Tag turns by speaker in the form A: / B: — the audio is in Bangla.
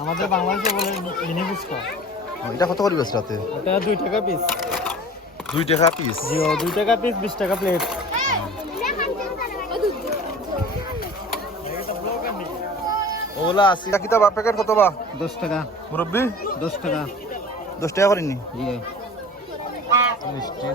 A: আমাদের বাংলাদেশে বলে মিনি ফুচকা।
B: এটা কত করি বেশ রাতে?
A: এটা দুই টাকা পিস
B: দুই টাকা পিস
A: জিও দুই টাকা পিস বিশ টাকা প্লেট
B: ওলা আশি টা কিতা বা প্যাকেট কত বা?
A: দশ টাকা।
B: মুরব্বি?
A: দশ টাকা।
B: দশ টাকা করিনি
A: ইয়ে। মিষ্টি